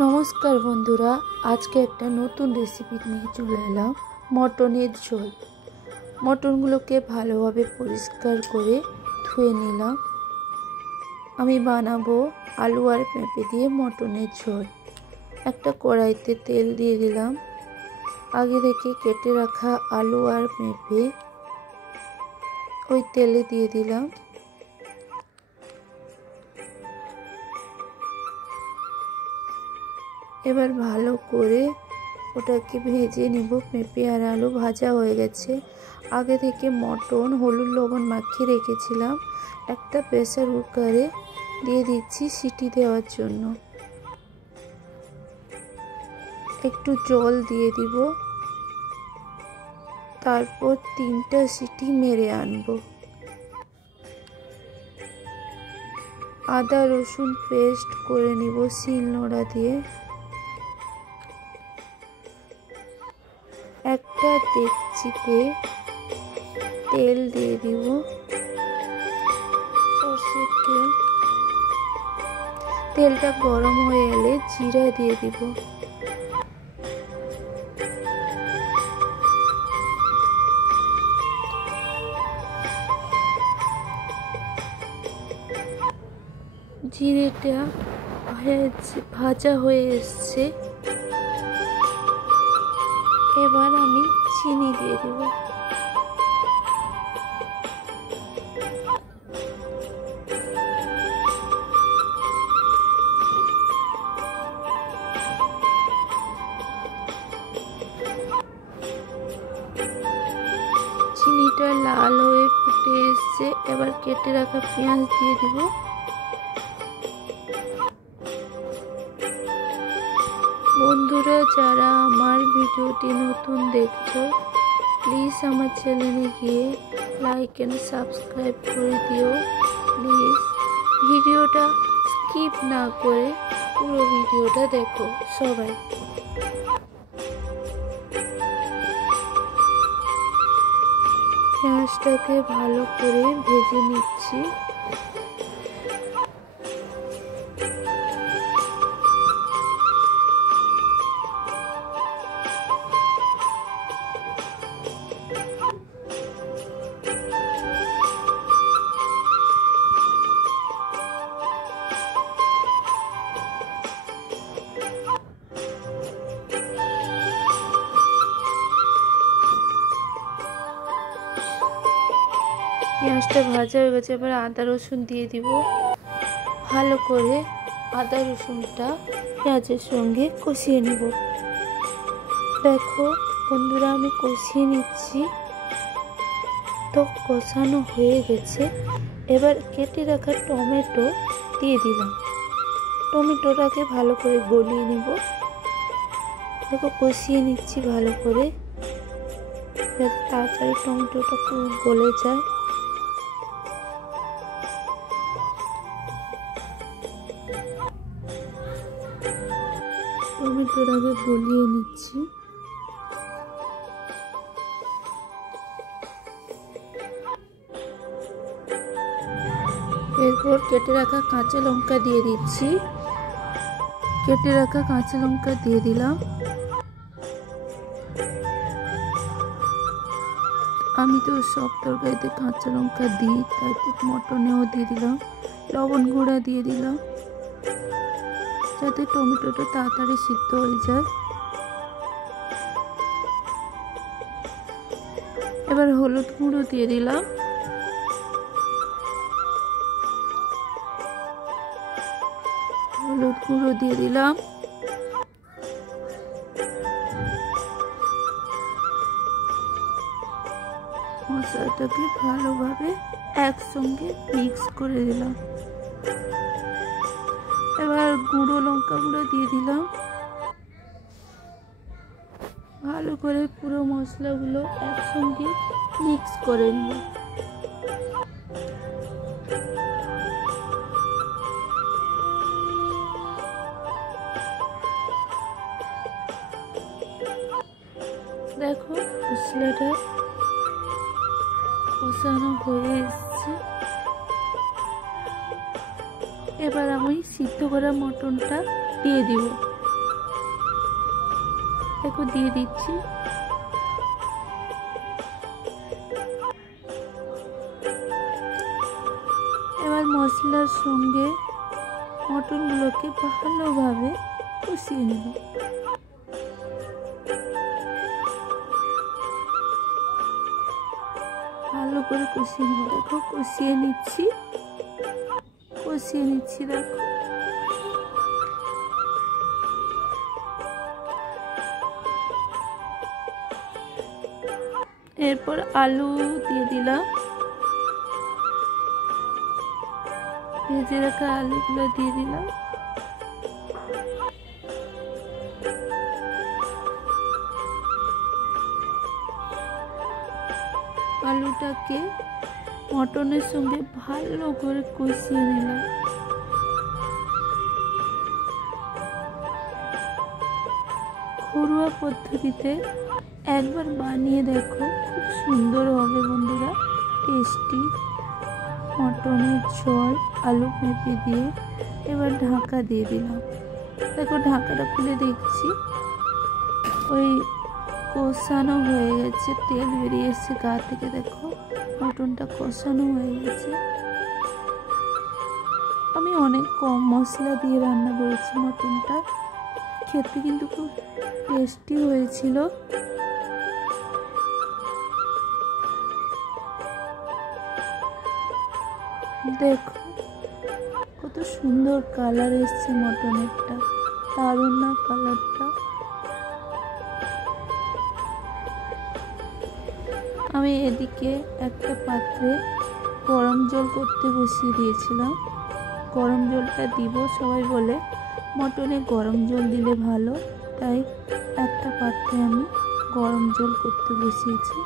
নমস্কার বন্ধুরা, আজকে একটা নতুন রেসিপি নিয়ে চলে এলাম। মটনের ঝোল। মটনগুলোকে ভালোভাবে পরিষ্কার করে ধুয়ে নিলাম। আমি বানাবো আলু আর পেঁপে দিয়ে মটনের ঝোল। একটা কড়াইতে তেল দিয়ে দিলাম। আগে থেকে কেটে রাখা আলু আর পেঁপে ওই তেলে দিয়ে দিলাম। এবার ভালো করে ওটাকে ভেজে নেব। পেঁপে আর আলু ভাজা হয়ে গেছে। আগে থেকে মটন হলুদ লবণ মাখিয়ে রেখেছিলাম। একটা প্রেসার কুকারে দিয়ে দিচ্ছি সিটি দেওয়ার জন্য। একটু জল দিয়ে দিব, তারপর 3টা সিটি মেরে আনব। আদা রসুন পেস্ট করে নিব শিলনোড়া দিয়ে। একটা ডেকচিতে তেল দিয়ে দিব, সরষের তেল। তেলটা গরম হয়ে এলে জিরা দিয়ে দিব। জিরেটা ভাজা হয়ে এসছে। এবার আমি চিনি দিয়ে দেব। চিনিটা লাল হয়ে ফুটে এসছে। এবার কেটে রাখা পেঁয়াজ দিয়ে দিব। বন্ধুরা, যারা আমার ভিডিওটি নতুন দেখছো, প্লিজ আমার চ্যানেলে গিয়ে লাইক এন্ড সাবস্ক্রাইব করে দিও। প্লিজ ভিডিওটা স্কিপ না করে পুরো ভিডিওটা দেখো সবাই। পেঁয়াজটাকে ভালো করে ভেজে নিচ্ছি। পেঁয়াজটা ভাজা হয়ে গেছে। এবার আদা রসুন দিয়ে দিব। ভালো করে আদা রসুনটা পেঁয়াজের সঙ্গে কষিয়ে নেব। দেখো বন্ধুরা, আমি কষিয়ে নিচ্ছি। তো কষানো হয়ে গেছে। এবার কেটে রাখা টমেটো দিয়ে দিলাম। টমেটোটাকে ভালো করে গলিয়ে নেব। দেখো কষিয়ে নিচ্ছি ভালো করে, যাতে তাড়াতাড়ি টমেটোটা পুরো গলে যায়। টমেটোটাকে গলিয়ে নিচ্ছি। এরপর কেটে রাখা কাঁচা লঙ্কা দিয়ে দিচ্ছি। কেটে রাখা কাঁচা লঙ্কা দিয়ে দিলাম। আমি তো সব তরকারিতে কাঁচা লঙ্কা দিই, তাই তো মটনেও দিয়ে দিলাম। লবণ গুঁড়া দিয়ে দিলাম, যাতে টমেটোটা তাড়াতাড়ি সিদ্ধ হয়ে যায়। এবার হলুদ গুঁড়ো দিয়ে দিলাম। হলুদ গুঁড়ো দিয়ে দিলাম। মশলাটাকে ভালোভাবে একসঙ্গে মিক্স করে দিলাম। এবার গুঁড়ো লঙ্কা গুঁড়ো দিয়ে দিলাম। ভালো করে পুরো মশলাগুলো একসঙ্গে মিক্স করে নেব। দেখো মশলাটা কষানো হয়ে এসছে। এবার আমি সিদ্ধ করা মটনটা দিয়ে দিব। দেখো দিয়ে দিচ্ছি। এবার মশলার সঙ্গে মটনগুলোকে ভালোভাবে কষিয়ে নেব। ভালো করে কষিয়ে নেব। দেখো কষিয়ে নিচ্ছি দেখো। এরপর আলু দিয়ে দিলাম, ভেজে রাখা আলুগুলো দিয়ে দিলাম। আলুটাকে মটনের সঙ্গে ভালো করে কষিয়ে নিলাম। ঘরোয়া পদ্ধতিতে একবার বানিয়ে দেখো, খুব সুন্দর হবে বন্ধুরা, টেস্টি মটনের ঝোল আলু পেঁপে দিয়ে। এবার ঢাকা দিয়ে দিলাম। দেখো ঢাকাটা খুলে দেখছি, ওই কষানো হয়ে গেছে, তেল বেরিয়ে এসছে গা থেকে। দেখো মটনটা কষানো হয়ে গেছে। আমি অনেক কম মশলা দিয়ে রান্না করেছি মটনটা, খেতে কিন্তু খুব টেস্টি হয়েছিল। দেখো কত সুন্দর কালার এসছে মটনেরটা, দারুণ না কালারটা। আমি এদিকে একটা পাত্রে গরম জল করতে বসিয়ে দিয়েছিলাম। গরম জলটা দিব, সবাই বলে মটনে গরম জল দিলে ভালো, তাই একটা পাত্রে আমি গরম জল করতে বসিয়েছি।